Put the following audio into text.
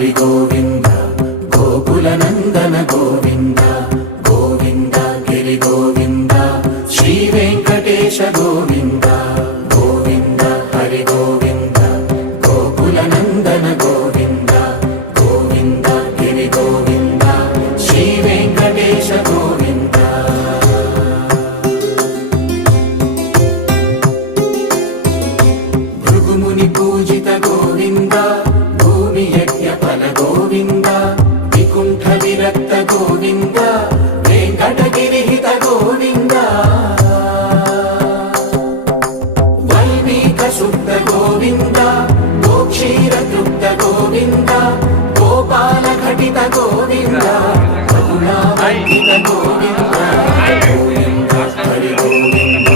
హరి గోవింద గోకుల నందన గోవింద గోవింద గిరి గోవింద శ్రీ వెంకటేశ గోవింద గోవింద హరి గోవింద గోకుల నందన గోవింద గోవింద గిరి గోవింద శ్రీ వెంకటేశ గోవింద భృగుముని పూజిత గోవింద భూమి యజ్ఞ ఫల గోవింద వికుంఠ విరక్త గోవింద వెంకటగిరిహిత గోవింద వల్మీక శుద్ధ గోవింద గోక్షీర తృప్త గోవింద గోపాల ఘటిత గోవింద కరుణావర్ధిత గోవింద గోవింద హరి గోవింద